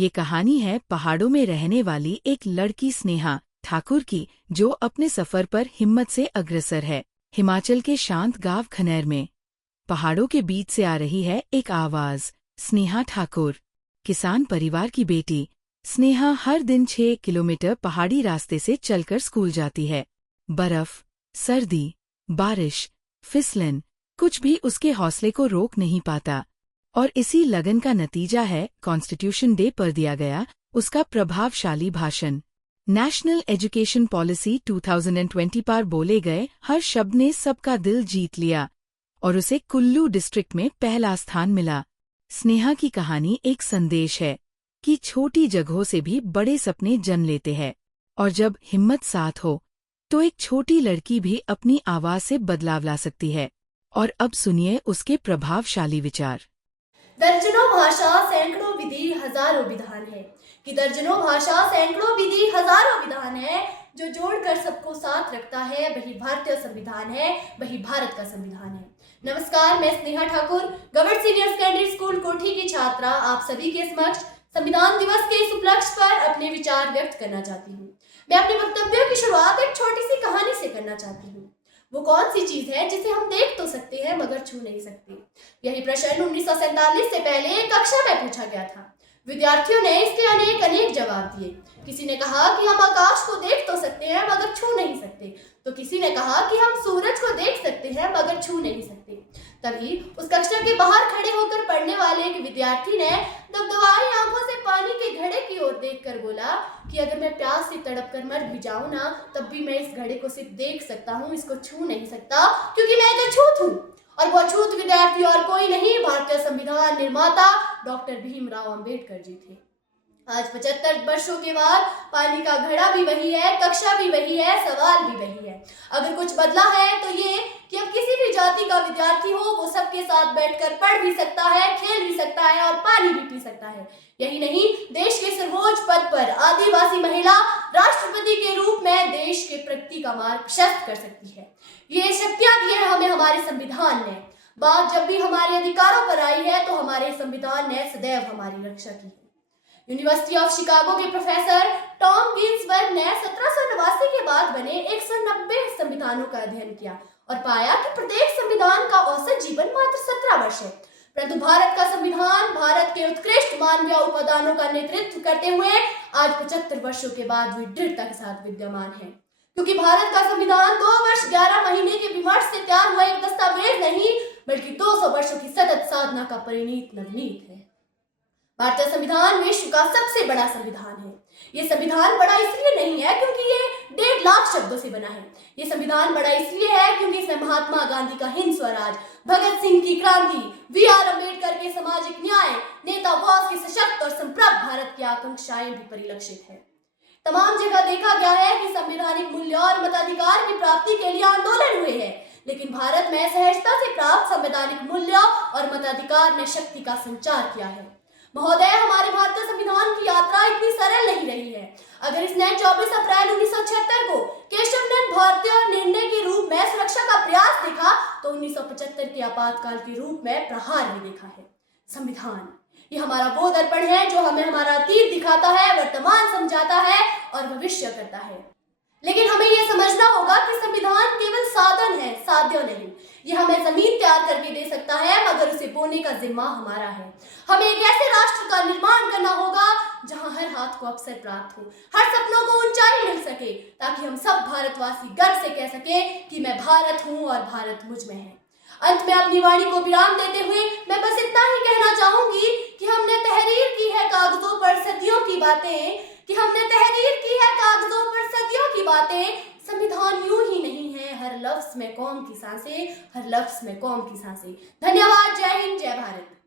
ये कहानी है पहाड़ों में रहने वाली एक लड़की स्नेहा ठाकुर की, जो अपने सफर पर हिम्मत से अग्रसर है। हिमाचल के शांत गांव खनेर में पहाड़ों के बीच से आ रही है एक आवाज, स्नेहा ठाकुर। किसान परिवार की बेटी स्नेहा हर दिन 6 किलोमीटर पहाड़ी रास्ते से चलकर स्कूल जाती है। बर्फ, सर्दी, बारिश, फिसलन, कुछ भी उसके हौसले को रोक नहीं पाता। और इसी लगन का नतीजा है कॉन्स्टिट्यूशन डे पर दिया गया उसका प्रभावशाली भाषण। नेशनल एजुकेशन पॉलिसी 2020 पर बोले गए हर शब्द ने सबका दिल जीत लिया और उसे कुल्लू डिस्ट्रिक्ट में पहला स्थान मिला। स्नेहा की कहानी एक संदेश है कि छोटी जगहों से भी बड़े सपने जन्म लेते हैं, और जब हिम्मत साथ हो तो एक छोटी लड़की भी अपनी आवाज से बदलाव ला सकती है। और अब सुनिए उसके प्रभावशाली विचार। दर्जनों भाषा सैकड़ों विधि हजारों विधान है कि दर्जनों भाषा सैकड़ों विधि हजारों विधान है, जो जोड़कर सबको साथ रखता है। वही भारतीय संविधान है, वही भारत का संविधान है। नमस्कार, मैं Sneha Thakur, government senior secondary school कोठी की छात्रा, आप सभी के समक्ष संविधान दिवस के इस उपलक्ष्य पर अपने विचार व्यक्त करना चाहती हूँ। मैं अपने वक्तव्यों की शुरुआत एक छोटी सी कहानी से करना चाहती हूँ। वो कौन सी चीज है जिसे हम देख तो सकते हैं मगर छू नहीं सकते? यही प्रश्न 1947 से पहले कक्षा में पूछा गया था। विद्यार्थियों ने इसके अनेक जवाब दिए। किसी ने कहा कि हम आकाश को देख तो सकते हैं मगर छू नहीं सकते, तो किसी ने कहा कि हम सूरज को देख सकते हैं मगर छू नहीं सकते। तभी उस कक्षा के बाहर खड़े होकर पढ़ने वाले एक विद्यार्थी ने दबदबाई आंखों से पानी के घड़े की ओर देखकर बोला कि अगर मैं प्यास से तड़प कर मर भी जाऊं ना, तब भी मैं इस घड़े को सिर्फ देख सकता हूं, इसको छू नहीं सकता, क्योंकि मैं एक अछूत हूं। और वो अछूत विद्यार्थी और कोई नहीं, भारतीय संविधान निर्माता डॉक्टर भीमराव अंबेडकर जी थे। आज 75 वर्षों के बाद पानी का घड़ा भी वही है, कक्षा भी वही है, सवाल भी वही है। अगर कुछ बदला है तो ये कि अब किसी भी जाति का विद्यार्थी हो, वो सबके साथ बैठकर पढ़ भी सकता है, खेल भी सकता है और पानी भी पी सकता है। यही नहीं, देश के सर्वोच्च पद पर आदिवासी महिला राष्ट्रपति के रूप में देश के प्रगति का मार्ग प्रशस्त कर सकती है। ये शक्तियां दी है हमें हमारे संविधान ने। बात जब भी हमारे अधिकारों पर आई है तो हमारे संविधान ने सदैव हमारी रक्षा की है। यूनिवर्सिटी ऑफ शिकागो के प्रोफेसर टॉम गिन्सबर्ग ने 1789 के बाद बने 190 संविधानों का अध्ययन किया और पाया कि प्रत्येक संविधान का औसत जीवन मात्र 17 वर्ष है। परंतु भारत का संविधान भारत के उत्कृष्ट मानवीय उपादानों का नेतृत्व करते हुए आज 75 वर्षों के बाद भी दृढ़ता के साथ विद्यमान है, क्योंकि भारत का संविधान 2 वर्ष 11 महीने के विमर्श से तैयार हुआ एक दस्तावेज नहीं, बल्कि 200 वर्षों की सतत साधना का परिणीत नवनीत है। भारतीय संविधान विश्व का सबसे बड़ा संविधान है। ये संविधान बड़ा इसलिए नहीं है क्योंकि ये 1.5 लाख शब्दों से बना है। ये संविधान बड़ा इसलिए है क्योंकि इसमें महात्मा गांधी का हिंद स्वराज, भगत सिंह की क्रांति, वी.आर. अम्बेडकर के सामाजिक न्याय, नेता बोस के सशक्त और संप्रभु भारत की आकांक्षाएं भी परिलक्षित है। तमाम जगह देखा गया है कि संवैधानिक मूल्य और मताधिकार की प्राप्ति के लिए आंदोलन हुए हैं, लेकिन भारत में सहजता से प्राप्त संवैधानिक मूल्य और मताधिकार ने शक्ति का संचार किया है। महोदय, हमारे भारतीय संविधान की यात्रा इतनी सरल नहीं रही है। अगर इसने 24 अप्रैल 1976 को केशवनंद भारतीय निर्णय के रूप में सुरक्षा का प्रयास देखा, तो 1975 के आपातकाल के रूप में प्रहार भी देखा है। संविधान ये हमारा वो दर्पण है जो हमें हमारा अतीत दिखाता है, वर्तमान समझाता है और भविष्य करता है। लेकिन हमें यह समझना होगा कि संविधान केवल साधन है, साध्य नहीं। ये हमें जमीन तैयार करके दे सकता है, मगर उसे बोने का जिम्मा हमारा है। हमें एक ऐसे राष्ट्र का निर्माण करना होगा जहां हर हाथ को अवसर प्राप्त हो, हर सपनों को ऊंचाई मिल सके, ताकि हम सब भारतवासी गर्व से कह सके कि मैं भारत हूं और भारत मुझ में है। अंत में अपनी वाणी को विराम देते हुए मैं बस इतना ही कहना चाहूंगी कि हमने तहरीर की है कागजों पर सदियों की बातें, संविधान यूं ही नहीं है, हर लफ्ज में कौम की सांसें, हर लफ्ज में कौम की सांसें। धन्यवाद। जय हिंद, जय भारत।